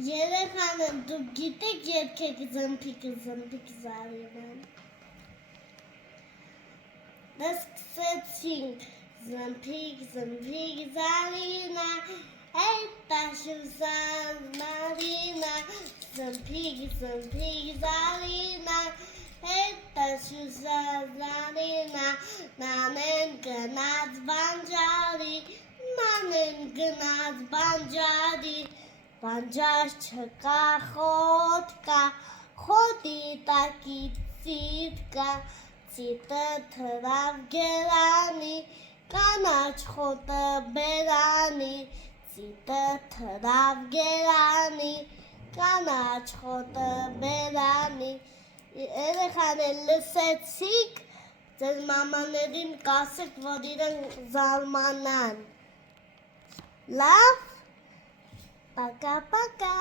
Երեխաներ, դուք գիտեք երգեք զմփիկ զարինան։ Սկսեցինք զմփիկ զարինա, հետա շուզան մարինա, զմփիկ զարինա, հետա շուզան մարինա, նանեն գնաց բանջարի, բանջար չկա խոտ կա, խոտի տակից ծիտ կա, ծիտը թրավ գերանի, կանաչ խոտը բերանի, ծիտը թրավ գերանի, կանաչ խոտը բերանի։ Երեխաներ, լսեցիք, ձեր մամաներին կասեք, որ իրենք զարմանան։ Լավ, պակա-պակա։